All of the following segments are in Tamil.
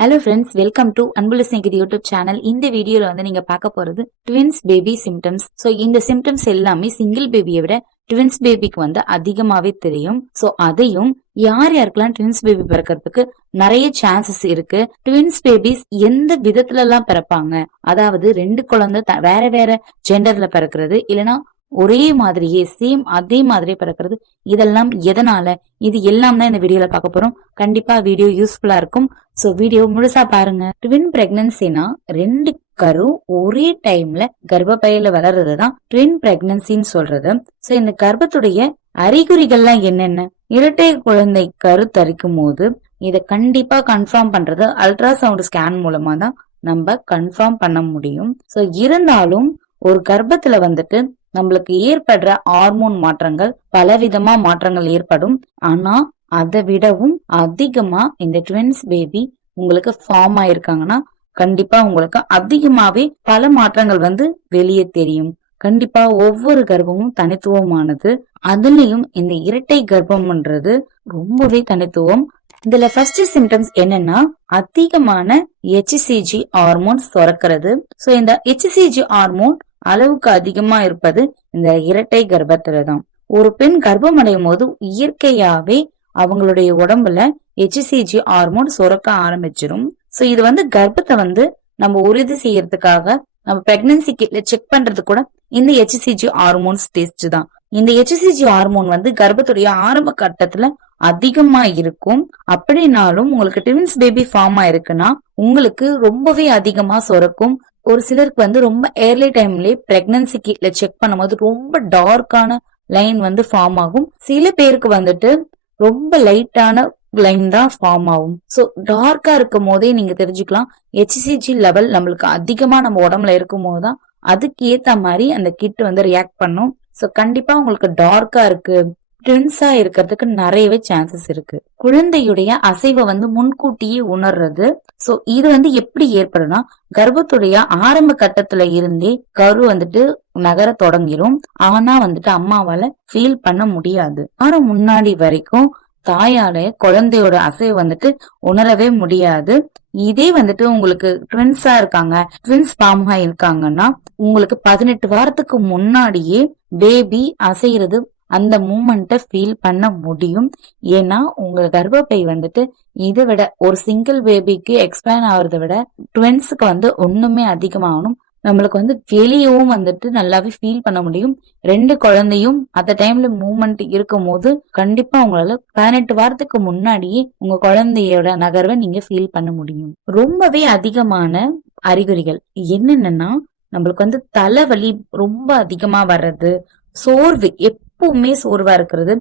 ஹலோ ஃப்ரெண்ட்ஸ், வெல்கம் டு அன்புள்ள ஸ்நேகிதி யூடியூப் சேனல். இந்த வீடியோல வந்து நீங்க பார்க்க போறது ட்வின்ஸ் பேபி சிம்டம்ஸ். சோ இந்த சிம்டம்ஸ் எல்லாமே சிங்கிள் பேபியை விட ட்வின்ஸ் பேபிக்கு வந்து அதிகமாவே தெரியும். சோ அதையும் யார் யாருக்கெல்லாம் ட்வின்ஸ் பேபி பிறக்கிறதுக்கு நிறைய சான்சஸ் இருக்கு, ட்வின்ஸ் பேபிஸ் எந்த விதத்துல எல்லாம் பிறப்பாங்க, அதாவது ரெண்டு குழந்தை வேற வேற ஜெண்டர்ல பிறக்கிறது, இல்லைன்னா ஒரே மாதிரியே சேம் அதே மாதிரியே பிறக்கிறது, இதெல்லாம் எதனால, இது எல்லாம் தான் இந்த வீடியோல பார்க்க போறோம். கண்டிப்பா வீடியோ யூஸ்ஃபுல்லா இருக்கும். சோ வீடியோ முழுசா பாருங்க. ட்வின் பிரெக்னன்சினா ரெண்டு கரு ஒரே டைம்ல கர்ப்பப்பையில வளர்றதுதான் ட்வின் பிரெக்னன்சின்னு சொல்றது. சோ இந்த கர்ப்பத்துடைய அறிகுறிகள்லாம் என்னென்ன, இரட்டை குழந்தை கரு தரிக்கும் போது இத கண்டிப்பா கன்ஃபார்ம் பண்றது அல்ட்ராசவுண்ட் ஸ்கேன் மூலமா தான் நம்ம கன்ஃபார்ம் பண்ண முடியும். சோ இருந்தாலும் ஒரு கர்ப்பத்துல வந்துட்டு நம்மளுக்கு ஏற்படுற ஹார்மோன் மாற்றங்கள் பலவிதமா மாற்றங்கள் ஏற்படும். ஆனா அதை விடவும் அதிகமா இந்த ட்வின்ஸ் பேபி உங்களுக்கு ஃபார்ம் ஆயிருக்காங்கன்னா கண்டிப்பா உங்களுக்கு அதிகமாவே பல மாற்றங்கள் வந்து வெளியே தெரியும். கண்டிப்பா ஒவ்வொரு கர்ப்பமும் தனித்துவமானது. அதுலயும் இந்த இரட்டை கர்ப்பம்ன்றது ரொம்பவே தனித்துவம். இதுல ஃபர்ஸ்ட் சிம்டம்ஸ் என்னன்னா, அதிகமான HCG ஹார்மோன் சுரக்கிறது. சோ இந்த HCG ஹார்மோன் அளவுக்கு அதிகமா இருப்பது இந்த இரட்டை கர்ப்பத்துலதான். ஒரு பெண் கர்ப்பம் அடையும் போது இயற்கையாவே அவங்களுடைய உடம்புல HCG ஹார்மோன் சுரக்க ஆரம்பிச்சிடும். சோ இது வந்து கர்ப்பத்தை வந்து நம்ம உறுதி செய்யறதுக்காக நம்ம பிரெக்னன்சி கிட்ல செக் பண்றது கூட இந்த HCG ஹார்மோன்ஸ் டெஸ்ட் தான். இந்த HCG ஹார்மோன் வந்து கர்ப்பத்துடைய ஆரம்ப கட்டத்துல அதிகமா இருக்கும். அப்படின்னாலும் உங்களுக்கு ட்வின்ஸ் பேபி ஃபார்ம் ஆயிருக்குன்னா உங்களுக்கு ரொம்பவே அதிகமா சுரக்கும். ஒரு சிலருக்கு வந்து ரொம்ப ஏர்லி டைம்லயே பிரெக்னன்சி கிட்ல செக் பண்ணும்போது ரொம்ப டார்க்கான லைன் வந்து ஃபார்ம் ஆகும். சில பேருக்கு வந்துட்டு ரொம்ப லைட்டான லைன் தான் ஃபார்ம் ஆகும். சோ டார்க்கா இருக்கும் போதே நீங்க தெரிஞ்சுக்கலாம் HCG லெவல் நம்மளுக்கு அதிகமா நம்ம உடம்புல இருக்கும் போதுதான் அதுக்கு ஏத்த மாதிரி அந்த கிட் வந்து ரியாக்ட் பண்ணும். சோ கண்டிப்பா உங்களுக்கு டார்க்கா இருக்கு, ட்வின்ஸா இருக்கிறதுக்கு நிறையவே சான்சஸ் இருக்கு. குழந்தையுடைய அசைவை வந்து முன்கூட்டியே உணர்றது. சோ இது வந்து எப்படி ஏற்படும்னா, கர்ப்பத்துடைய ஆரம்ப கட்டத்துல இருந்தே கரு வந்துட்டு நகர தொடங்கிரும். ஆனா வந்துட்டு அம்மாவால ஃபீல் பண்ண முடியாது. வாரம் முன்னாடி வரைக்கும் தாயால குழந்தையோட அசைவு வந்துட்டு உணரவே முடியாது. இதே வந்துட்டு உங்களுக்கு ட்வின்ஸா இருக்காங்க, ட்வின்ஸ் ஃபார்ம் இருக்காங்கன்னா உங்களுக்கு 18 வாரத்துக்கு முன்னாடியே பேபி அசைறது அந்த மூமெண்ட்டை ஃபீல் பண்ண முடியும். ஏன்னா உங்க கர்ப்பப்பை வந்துட்டு இதை விட ஒரு சிங்கிள் பேபிக்கு எக்ஸ்பேண்ட் ஆகுறத விட ட்வின்ஸுக்கு வந்து ஒண்ணுமே அதிகமாகணும். நம்மளுக்கு வந்து வெளியவும் வந்துட்டு நல்லாவே ஃபீல் பண்ண முடியும். ரெண்டு குழந்தையும் அந்த டைம்ல மூமெண்ட் இருக்கும் போது கண்டிப்பா உங்களால 18 வாரத்துக்கு முன்னாடியே உங்க குழந்தையோட நகர்வை நீங்க ஃபீல் பண்ண முடியும். ரொம்பவே அதிகமான அறிகுறிகள் என்னென்னா, நம்மளுக்கு வந்து தலைவலி ரொம்ப அதிகமா வர்றது, சோர்வு, எப்பவுமே சோர்வா இருக்கிறது.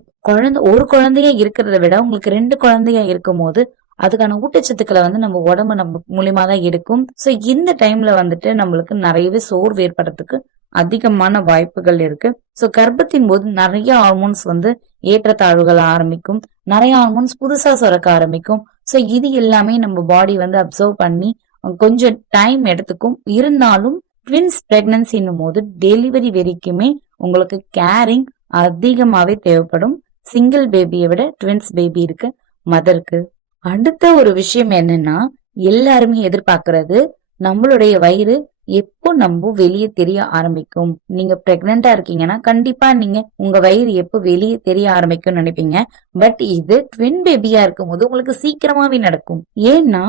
ஒரு குழந்தையா இருக்கிறத விட உங்களுக்கு ரெண்டு குழந்தையா இருக்கும் போது அதுக்கான ஊட்டச்சத்துக்களை வந்து நம்ம உடம்பு நம்ம மூலியமா தான் எடுக்கும். சோ இந்த டைம்ல வந்துட்டு நம்மளுக்கு நிறையவே சோர்வு ஏற்படுறதுக்கு அதிகமான வாய்ப்புகள் இருக்கு. சோ கர்ப்பத்தின் போது நிறைய ஹார்மோன்ஸ் வந்து ஏற்றத்தாழ்வுகள் ஆரம்பிக்கும், நிறைய ஹார்மோன்ஸ் புதுசா சுரக்க ஆரம்பிக்கும். சோ இது எல்லாமே நம்ம பாடி வந்து அப்சர்வ் பண்ணி கொஞ்சம் டைம் எடுத்துக்கும். இருந்தாலும் ட்வின்ஸ் பிரெக்னன்சின்னும் போது டெலிவரி வரைக்குமே உங்களுக்கு கேரிங் அதிகமாவே தேவைப்படும். சிங்கிள் பேபியை விட ட்வின்ஸ் பேபி இருக்கு மதருக்கு. அடுத்த ஒரு விஷயம் என்னன்னா, எல்லாருமே எதிர்பார்க்கறது நம்மளுடைய வயிறு எப்போ நம்ம வெளியே தெரிய ஆரம்பிக்கும். நீங்க பிரெக்னண்டா இருக்கீங்கன்னா கண்டிப்பா நீங்க உங்க வயிறு எப்போ வெளியே தெரிய ஆரம்பிக்கும் நினைப்பீங்க. பட் இது ட்வின் பேபியா இருக்கும் போது உங்களுக்கு சீக்கிரமாவே நடக்கும். ஏன்னா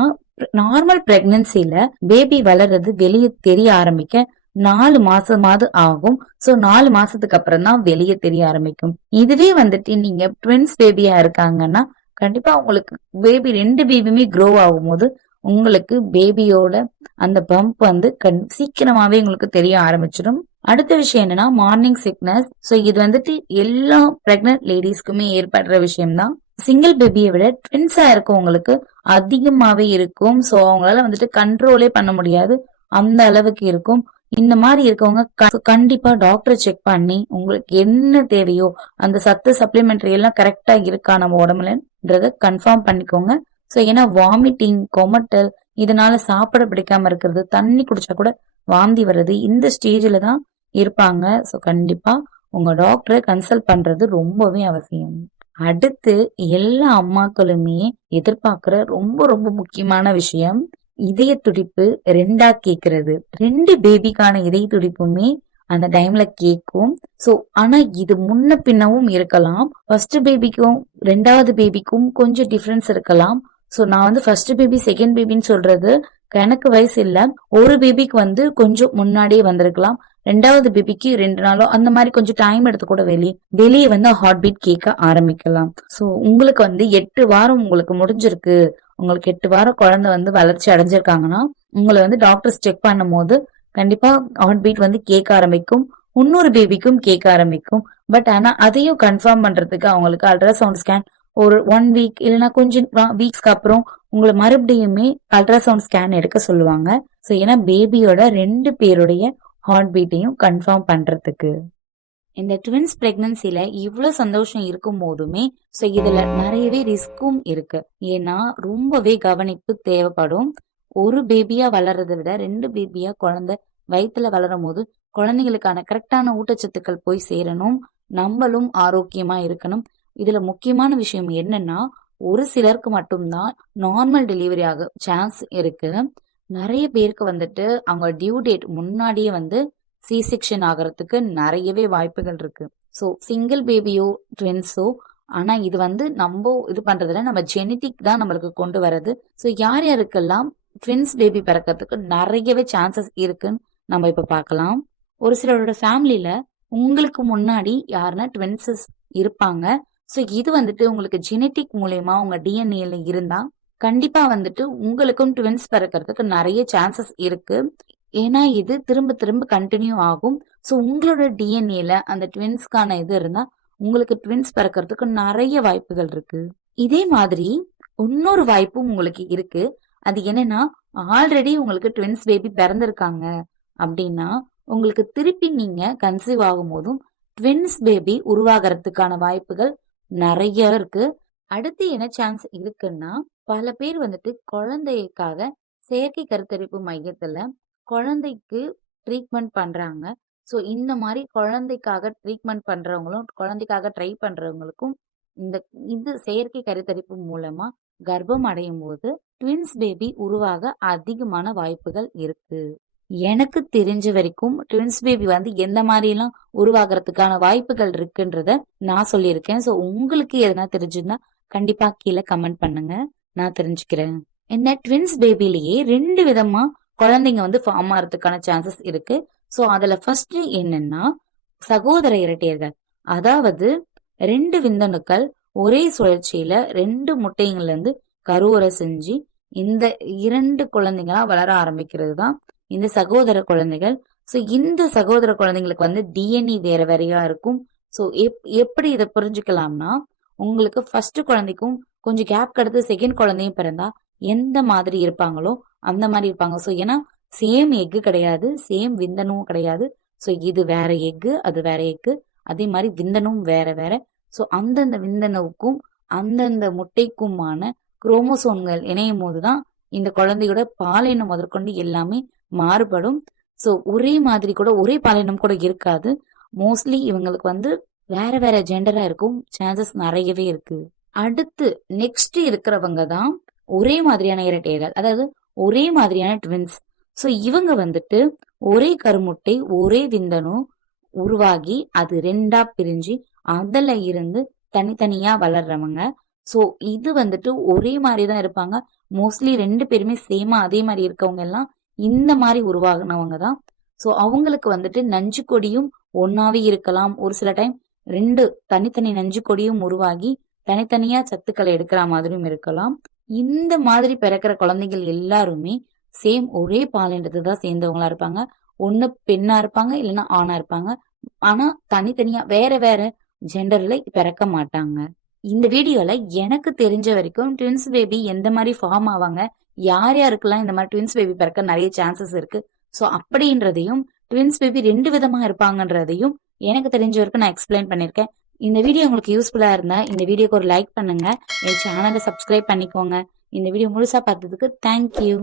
நார்மல் பிரெக்னன்சில பேபி வளர்றது வெளியே தெரிய ஆரம்பிக்க 4 மாசமாவது ஆகும். சோ 4 மாசத்துக்கு அப்புறம் தான் வெளியே தெரிய ஆரம்பிக்கும். இதுவே வந்துட்டு நீங்க ட்வின்ஸ் பேபியா இருக்காங்கன்னா கண்டிப்பா உங்களுக்கு பேபி ரெண்டு பேபியுமே க்ரோ ஆகும் போது உங்களுக்கு பேபியோட அந்த பம்ப் வந்து சீக்கிரமாவே உங்களுக்கு தெரிய ஆரம்பிச்சிடும். அடுத்த விஷயம் என்னன்னா, மார்னிங் சிக்னஸ். சோ இது வந்துட்டு எல்லா பிரெக்னன்ட் லேடிஸ்க்குமே ஏற்படுற விஷயம்தான். சிங்கிள் பேபியை விட ட்வின்ஸா இருக்கவங்களுக்கு அதிகமாவே இருக்கும். சோ அவங்களால வந்துட்டு கண்ட்ரோலே பண்ண முடியாது, அந்த அளவுக்கு இருக்கும். இந்த மாதிரி இருக்கவங்க கண்டிப்பா டாக்டரை செக் பண்ணி உங்களுக்கு என்ன தேவையோ அந்த சத்து சப்ளிமெண்டரி எல்லாம் கரெக்டா இருக்கா நம்ம உடம்புலன்றத கன்ஃபார்ம் பண்ணிக்கோங்க. சோ ஏன்னா வாமிட்டிங், கொமட்டல், இதனால சாப்பிட பிடிக்காம இருக்கிறது, தண்ணி குடிச்சா கூட வாந்தி வர்றது, இந்த ஸ்டேஜ்ல தான் இருப்பாங்க. சோ கண்டிப்பா உங்க டாக்டரை கன்சல்ட் பண்றது ரொம்பவே அவசியம். அடுத்து எல்லா அம்மாக்களுமே எதிர்பார்க்கிற ரொம்ப ரொம்ப முக்கியமான விஷயம் இதய துடிப்பு 2ஆ கேக்குறது. 2 பேபிக்கான இதய துடிப்புமே அந்த டைம்ல கேக்கும். சோ ஆனா இது முன்ன பின்னவும் இருக்கலாம். ஃபர்ஸ்ட் பேபிக்கும் 2வது பேபிக்கும் கொஞ்சம் டிஃபரன்ஸ் இருக்கலாம். சோ நான் வந்து ஃபர்ஸ்ட் பேபி செகண்ட் பேபின்னு சொல்றது கணக்கு வயசு இல்ல. ஒரு பேபிக்கு வந்து கொஞ்சம் முன்னாடியே வந்திருக்கலாம். 2வது பேபிக்கு 2 நாளோ அந்த மாதிரி கொஞ்சம் டைம் எடுத்து கூட வெளியே வந்து ஹார்ட் பீட் கேட்க ஆரம்பிக்கலாம். சோ உங்களுக்கு வந்து 8 வாரம் உங்களுக்கு முடிஞ்சிருக்கு, உங்களுக்கு 8 வாரம் குழந்தை வந்து வளர்ச்சி அடைஞ்சிருக்காங்கன்னா உங்களை வந்து டாக்டர்ஸ் செக் பண்ணும் போது கண்டிப்பா ஹார்ட் பீட் வந்து கேட்க ஆரம்பிக்கும். இன்னொரு பேபிக்கும் கேட்க ஆரம்பிக்கும். பட் ஆனா அதையும் கன்ஃபார்ம் பண்றதுக்கு அவங்களுக்கு அல்ட்ராசவுண்ட் ஸ்கேன் ஒரு 1 வீக் இல்லைன்னா கொஞ்சம் வீக்ஸ்க்கு அப்புறம் உங்களை மறுபடியுமே அல்ட்ராசவுண்ட் ஸ்கேன் எடுக்க சொல்லுவாங்க. சோ ஏன்னா பேபியோட 2 பேருடைய ஹார்ட் பீட்டையும் கன்ஃபார்ம் பண்றதுக்கு. இந்த ட்வின்ஸ் பிரெக்னன்சில இவ்வளவு சந்தோஷம் இருக்கும் போதுமே சோ இதுல நிறையவே ரிஸ்க்கும் இருக்கு. ஏன்னா ரொம்பவே கவனிப்பு தேவைப்படும். ஒரு பேபியா வளர்றதை விட 2 பேபியா குழந்தை வயித்துல வளரும் போது குழந்தைகளுக்கான கரெக்டான ஊட்டச்சத்துக்கள் போய் சேரணும். நம்மளும் ஆரோக்கியமா இருக்கணும். இதுல முக்கியமான விஷயம் என்னன்னா ஒரு சிலருக்கு மட்டும்தான் நார்மல் டெலிவரி ஆக சான்ஸ் இருக்கு. நிறைய பேருக்கு வந்துட்டு அவங்க டியூ டேட் முன்னாடியே வந்து சி செக்ஷன் ஆகிறதுக்கு நிறையவே வாய்ப்புகள் இருக்கு. ஸோ சிங்கிள் பேபியோ ட்வின்ஸோ ஆனா இது வந்து நம்ம இது பண்றதுல நம்ம ஜெனட்டிக் தான் நம்மளுக்கு கொண்டு வர்றது. ஸோ யார் யாருக்கெல்லாம் ட்வின்ஸ் பேபி பிறக்கிறதுக்கு நிறையவே சான்சஸ் இருக்குன்னு நம்ம இப்ப பார்க்கலாம். ஒரு சிலரோட ஃபேமிலியில உங்களுக்கு முன்னாடி யாருன்னா ட்வின்ஸஸ் இருப்பாங்க. ஸோ இது வந்துட்டு உங்களுக்கு ஜெனட்டிக் மூலயமா உங்க டிஎன்ஏல இருந்தா கண்டிப்பா வந்துட்டு உங்களுக்கும் ட்வின்ஸ் பிறக்கிறதுக்கு நிறைய சான்சஸ் இருக்கு. ஏன்னா இது திரும்ப திரும்ப கண்டினியூ ஆகும். ஸோ உங்களோட டிஎன்ஏல அந்த ட்வின்ஸ்க்கான இது இருந்தா உங்களுக்கு ட்வின்ஸ் பிறக்கிறதுக்கு நிறைய வாய்ப்புகள் இருக்கு. இதே மாதிரி இன்னொரு வாய்ப்பும் உங்களுக்கு இருக்கு. அது என்னன்னா ஆல்ரெடி உங்களுக்கு ட்வின்ஸ் பேபி பிறந்திருக்காங்க அப்படின்னா உங்களுக்கு திருப்பி நீங்க கன்சீவ் ஆகும் போதும் ட்வின்ஸ் பேபி உருவாகிறதுக்கான வாய்ப்புகள் நிறைய இருக்கு. அடுத்து என்ன சான்ஸ் இருக்குன்னா பல பேர் வந்துட்டு குழந்தைக்காக செயற்கை கருத்தரிப்பு மையத்துல குழந்தைக்கு ட்ரீட்மெண்ட் பண்றாங்க. ஸோ இந்த மாதிரி குழந்தைக்காக ட்ரீட்மெண்ட் பண்றவங்களும் குழந்தைக்காக ட்ரை பண்றவங்களுக்கும் இந்த இது செயற்கை கருத்தரிப்பு மூலமா கர்ப்பம் அடையும் போது ட்வின்ஸ் பேபி உருவாக அதிகமான வாய்ப்புகள் இருக்கு. எனக்கு தெரிஞ்ச வரைக்கும் ட்வின்ஸ் பேபி வந்து எந்த மாதிரி எல்லாம் உருவாகிறதுக்கான வாய்ப்புகள் இருக்குன்றத நான் சொல்லியிருக்கேன். ஸோ உங்களுக்கு எதனா தெரிஞ்சுன்னா கண்டிப்பா கீழே கமெண்ட் பண்ணுங்க, நான் தெரிஞ்சுக்கிறேன். இந்த ட்வின்ஸ் பேபிலேயே 2 விதமா குழந்தைங்க வந்து ஃபார்ம் ஆகிறதுக்கான சான்சஸ் இருக்கு. ஸோ அதுல ஃபர்ஸ்ட் என்னன்னா சகோதர இரட்டையர்கள். அதாவது 2 விந்தணுக்கள் ஒரே சுழற்சியில 2 முட்டைங்கள்ல இருந்து கருவுரை செஞ்சு இந்த 2 குழந்தைங்களா வளர ஆரம்பிக்கிறது தான் இந்த சகோதர குழந்தைகள். ஸோ இந்த சகோதர குழந்தைங்களுக்கு வந்து டிஎன்ஏ வேற வேறையா இருக்கும். ஸோ எப்படி இதை புரிஞ்சுக்கலாம்னா உங்களுக்கு ஃபர்ஸ்ட் குழந்தைக்கும் கொஞ்சம் கேப் கடந்து செகண்ட் குழந்தையும் பிறந்தா எந்த மாதிரி இருப்பாங்களோ அந்த மாதிரி இருப்பாங்க. ஸோ ஏன்னா சேம் எக்கு கிடையாது, சேம் விந்தனும் கிடையாது. ஸோ இது வேற எக்கு, அது வேற எக்கு, அதே மாதிரி விந்தனும் வேற வேற. ஸோ அந்தந்த விந்தணுவுக்கும் அந்தந்த முட்டைக்குமான குரோமோசோம்கள் இணையும் போதுதான் இந்த குழந்தையோட பாலினம் முதற்கொண்டு எல்லாமே மாறுபடும். ஸோ ஒரே மாதிரி கூட ஒரே பாலினம் கூட இருக்காது. மோஸ்ட்லி இவங்களுக்கு வந்து வேற வேற ஜெண்டரா இருக்கும் சான்சஸ் நிறையவே இருக்கு. அடுத்து நெக்ஸ்ட் இருக்கிறவங்க தான் ஒரே மாதிரியான இரட்டையர்கள், அதாவது ஒரே மாதிரியான ட்வின்ஸ். ஸோ இவங்க வந்துட்டு ஒரே கருமுட்டை ஒரே விந்தணு உருவாகி அது 2ஆ பிரிஞ்சு அதுல இருந்து தனித்தனியா வளர்றவங்க. ஸோ இது வந்துட்டு ஒரே மாதிரி தான் இருப்பாங்க. மோஸ்ட்லி 2 பேருமே சேமா அதே மாதிரி இருக்கவங்க எல்லாம் இந்த மாதிரி உருவாகினவங்க தான். ஸோ அவங்களுக்கு வந்துட்டு நஞ்சு கொடியும் ஒன்னாவே இருக்கலாம். ஒரு சில டைம் 2 தனித்தனி நஞ்சு கொடியும் உருவாகி தனித்தனியா சத்துக்களை எடுக்கிற மாதிரியும் இருக்கலாம். இந்த மாதிரி பிறக்கிற குழந்தைகள் எல்லாருமே சேம் ஒரே பாலினத்தை தான் சேர்ந்தவங்களா இருப்பாங்க. ஒண்ணு பெண்ணா இருப்பாங்க, இல்லைன்னா ஆணா இருப்பாங்க. ஆனா தனித்தனியா வேற வேற ஜெண்டர்ல பிறக்க மாட்டாங்க. இந்த வீடியோல எனக்கு தெரிஞ்ச வரைக்கும் ட்வின்ஸ் பேபி எந்த மாதிரி ஃபார்ம் ஆவாங்க, யார் யாருக்கெல்லாம் இந்த மாதிரி ட்வின்ஸ் பேபி பிறக்க நிறைய சான்சஸ் இருக்கு, ஸோ அப்படின்றதையும் ட்வின்ஸ் பேபி 2 விதமா இருப்பாங்கன்றதையும் எனக்கு தெரிஞ்ச வரைக்கும் நான் எக்ஸ்பிளைன் பண்ணிருக்கேன். இந்த வீடியோ உங்களுக்கு யூஸ்ஃபுல்லா இருந்தா இந்த வீடியோக்கு ஒரு லைக் பண்ணுங்க, என் சேனலை சப்ஸ்கிரைப் பண்ணிக்கோங்க. இந்த வீடியோ முழுசா பார்த்ததுக்கு தேங்க்யூ.